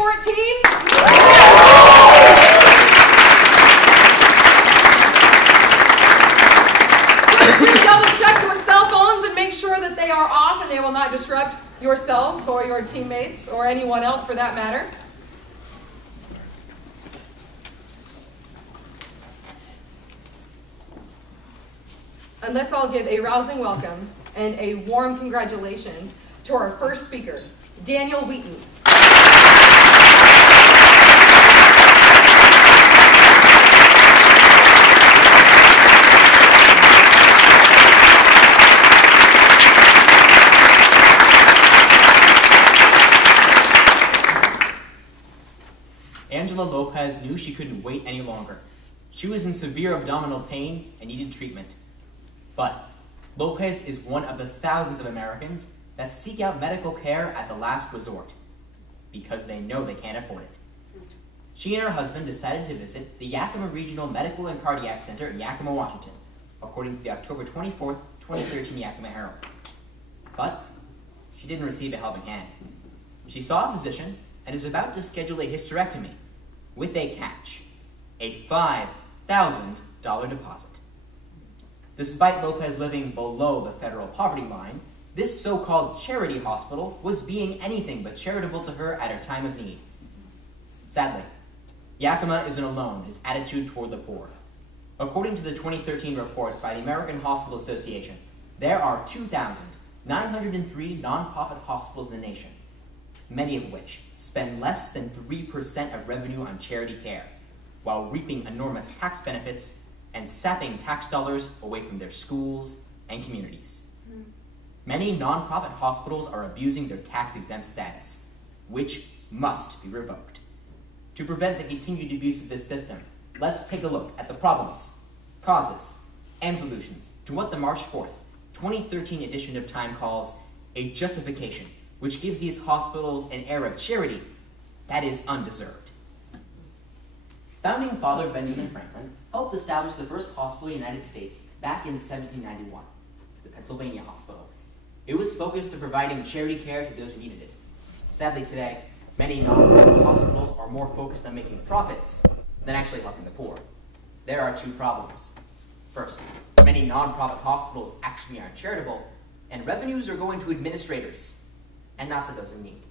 2014? Please double check your cell phones and make sure that they are off and they will not disrupt yourself or your teammates or anyone else for that matter. And let's all give a rousing welcome and a warm congratulations to our first speaker, Daniel Wheaton. Angela Lopez knew she couldn't wait any longer. She was in severe abdominal pain and needed treatment. But Lopez is one of the thousands of Americans that seek out medical care as a last resort because they know they can't afford it. She and her husband decided to visit the Yakima Regional Medical and Cardiac Center in Yakima, Washington, according to the October 24th, 2013 Yakima Herald. But she didn't receive a helping hand. She saw a physician and is about to schedule a hysterectomy with a catch, a $5,000 deposit. Despite Lopez living below the federal poverty line, this so-called charity hospital was being anything but charitable to her at her time of need. Sadly, Yakima isn't alone in its attitude toward the poor. According to the 2013 report by the American Hospital Association, there are 2,903 nonprofit hospitals in the nation, many of which spend less than 3% of revenue on charity care, while reaping enormous tax benefits and sapping tax dollars away from their schools and communities. Many nonprofit hospitals are abusing their tax-exempt status, which must be revoked. To prevent the continued abuse of this system, let's take a look at the problems, causes, and solutions to what the March 4th, 2013 edition of Time calls a justification, which gives these hospitals an air of charity that is undeserved. Founding father Benjamin Franklin helped establish the first hospital in the United States back in 1791, the Pennsylvania Hospital. It was focused on providing charity care to those who needed it. Sadly today, many nonprofit hospitals are more focused on making profits than actually helping the poor. There are two problems. First, many nonprofit hospitals actually aren't charitable, and revenues are going to administrators and not to those in need.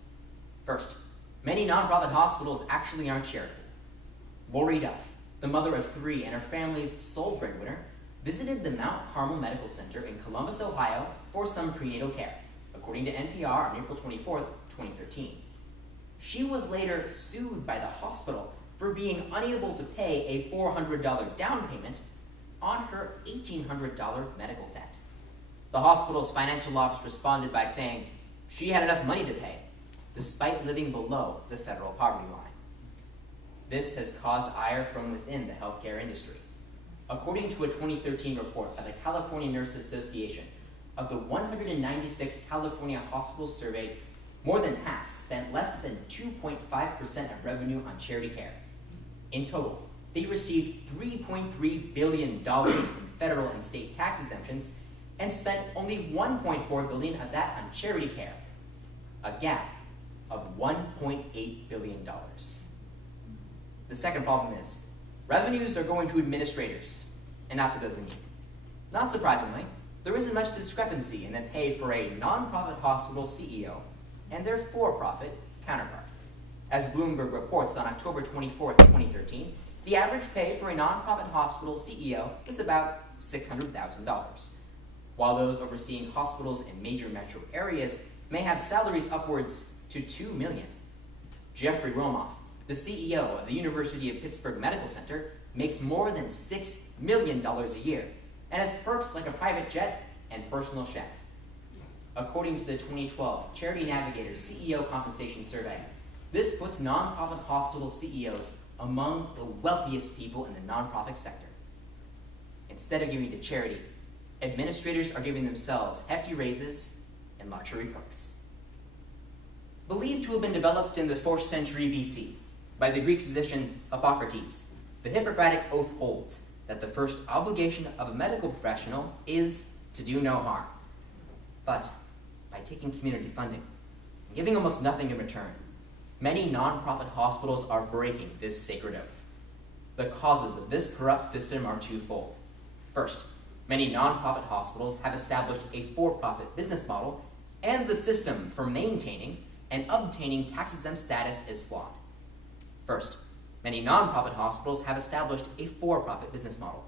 First, many nonprofit hospitals actually aren't charitable. Lori Duff, the mother of three and her family's sole breadwinner, visited the Mount Carmel Medical Center in Columbus, Ohio for some prenatal care, according to NPR on April 24th, 2013. She was later sued by the hospital for being unable to pay a $400 down payment on her $1,800 medical debt. The hospital's financial office responded by saying she had enough money to pay, despite living below the federal poverty line. This has caused ire from within the healthcare industry. According to a 2013 report by the California Nurse Association, of the 196 California hospitals surveyed, more than half spent less than 2.5% of revenue on charity care. In total, they received $3.3 billion in federal and state tax exemptions and spent only $1.4 billion of that on charity care, a gap of $1.8 billion. The second problem is, revenues are going to administrators and not to those in need. Not surprisingly, there isn't much discrepancy in the pay for a nonprofit hospital CEO and their for-profit counterpart. As Bloomberg reports on October 24th, 2013, the average pay for a nonprofit hospital CEO is about $600,000, while those overseeing hospitals in major metro areas may have salaries upwards to $2 million. Jeffrey Romoff, the CEO of the University of Pittsburgh Medical Center, makes more than $6 million a year and has perks like a private jet and personal chef. According to the 2012 Charity Navigator CEO Compensation Survey, this puts nonprofit hospital CEOs among the wealthiest people in the nonprofit sector. Instead of giving to charity, administrators are giving themselves hefty raises and luxury perks. Believed to have been developed in the 4th century BC by the Greek physician Hippocrates, the Hippocratic Oath holds that the first obligation of a medical professional is to do no harm. But by taking community funding and giving almost nothing in return, Many nonprofit hospitals are breaking this sacred oath. The causes of this corrupt system are twofold. First, many nonprofit hospitals have established a for-profit business model, and the system for maintaining and obtaining tax-exempt status is flawed. First, many nonprofit hospitals have established a for-profit business model.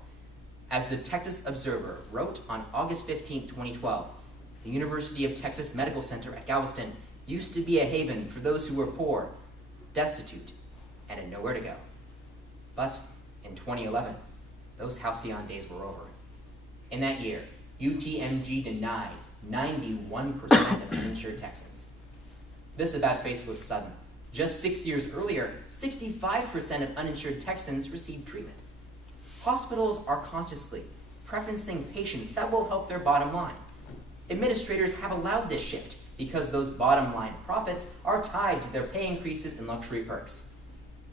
As the Texas Observer wrote on August 15, 2012, the University of Texas Medical Center at Galveston used to be a haven for those who were poor, destitute, and had nowhere to go. But in 2011, those halcyon days were over. In that year, UTMG denied 91% of uninsured Texans. This about-face was sudden. Just 6 years earlier, 65% of uninsured Texans received treatment. Hospitals are consciously preferencing patients that will help their bottom line. Administrators have allowed this shift because those bottom line profits are tied to their pay increases and luxury perks.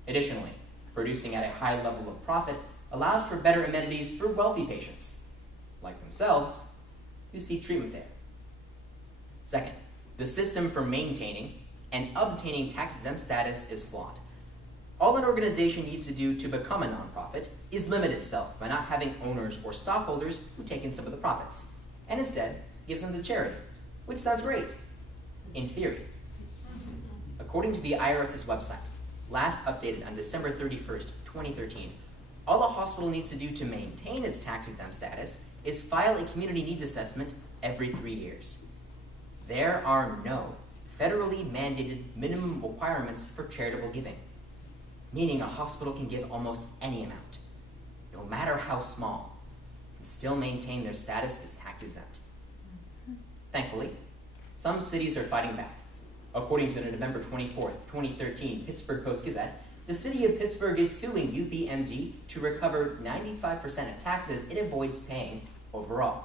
Additionally, producing at a high level of profit allows for better amenities for wealthy patients, like themselves, who seek treatment there. Second, the system for maintaining and obtaining tax-exempt status is flawed. All an organization needs to do to become a nonprofit is limit itself by not having owners or stockholders who take in some of the profits, and instead give them to charity, which sounds great, in theory. According to the IRS's website, last updated on December 31st, 2013, all a hospital needs to do to maintain its tax-exempt status is file a community needs assessment every 3 years. There are no federally mandated minimum requirements for charitable giving, meaning a hospital can give almost any amount, no matter how small, and still maintain their status as tax-exempt. Thankfully, some cities are fighting back. According to the November 24th, 2013 Pittsburgh Post-Gazette, the city of Pittsburgh is suing UPMG to recover 95% of taxes it avoids paying overall.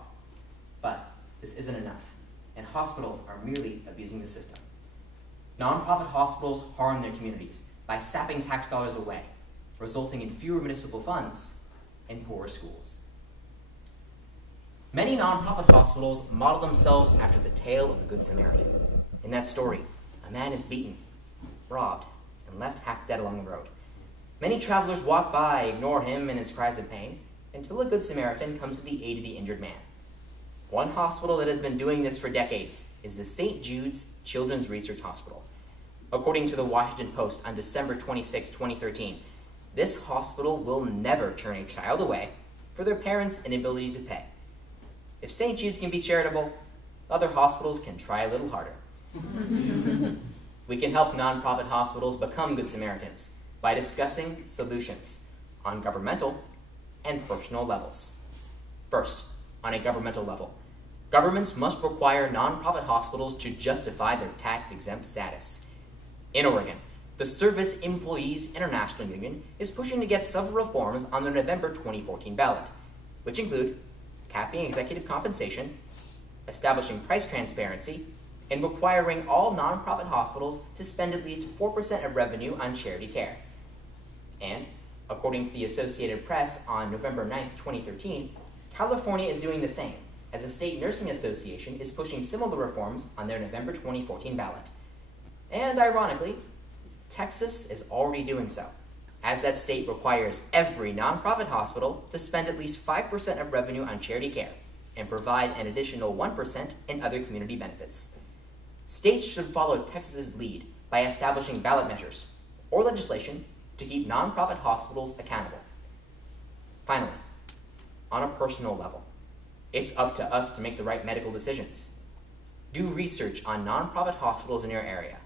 But this isn't enough, and hospitals are merely abusing the system. Nonprofit hospitals harm their communities by sapping tax dollars away, resulting in fewer municipal funds and poorer schools. Many nonprofit hospitals model themselves after the tale of the Good Samaritan. In that story, a man is beaten, robbed, and left half dead along the road. Many travelers walk by, ignore him and his cries of pain, until a Good Samaritan comes to the aid of the injured man. One hospital that has been doing this for decades is the St. Jude's Children's Research Hospital. According to the Washington Post on December 26, 2013, this hospital will never turn a child away for their parents' inability to pay. If St. Jude's can be charitable, other hospitals can try a little harder. We can help nonprofit hospitals become Good Samaritans by discussing solutions on governmental and personal levels. First, on a governmental level, governments must require nonprofit hospitals to justify their tax-exempt status. In Oregon, the Service Employees International Union is pushing to get several reforms on the November 2014 ballot, which include capping executive compensation, establishing price transparency, and requiring all nonprofit hospitals to spend at least 4% of revenue on charity care. And, according to the Associated Press on November 9, 2013, California is doing the same, as the State Nursing Association is pushing similar reforms on their November 2014 ballot. And ironically, Texas is already doing so, as that state requires every nonprofit hospital to spend at least 5% of revenue on charity care and provide an additional 1% in other community benefits. States should follow Texas's lead by establishing ballot measures or legislation to keep nonprofit hospitals accountable. Finally, on a personal level, it's up to us to make the right medical decisions. Do research on nonprofit hospitals in your area.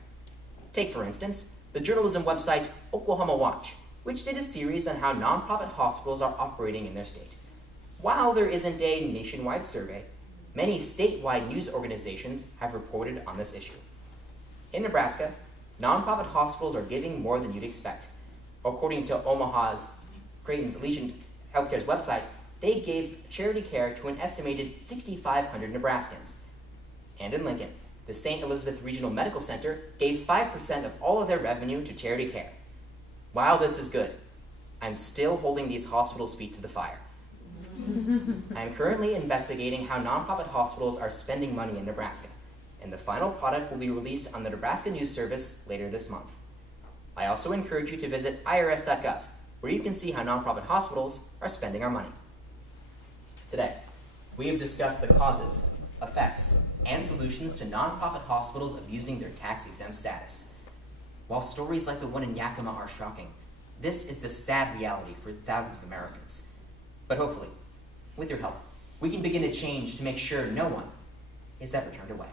Take, for instance, the journalism website Oklahoma Watch, which did a series on how nonprofit hospitals are operating in their state. While there isn't a nationwide survey, many statewide news organizations have reported on this issue. In Nebraska, nonprofit hospitals are giving more than you'd expect. According to Omaha's Creighton's Allegiant Healthcare's website, they gave charity care to an estimated 6,500 Nebraskans. And in Lincoln, the St. Elizabeth Regional Medical Center gave 5% of all of their revenue to charity care. While this is good, I'm still holding these hospitals' feet to the fire. I'm currently investigating how nonprofit hospitals are spending money in Nebraska, and the final product will be released on the Nebraska News Service later this month. I also encourage you to visit irs.gov, where you can see how nonprofit hospitals are spending our money. Today, we have discussed the causes, effects, and solutions to nonprofit hospitals abusing their tax-exempt status. While stories like the one in Yakima are shocking, this is the sad reality for thousands of Americans. But hopefully, with your help, we can begin a change to make sure no one is ever turned away.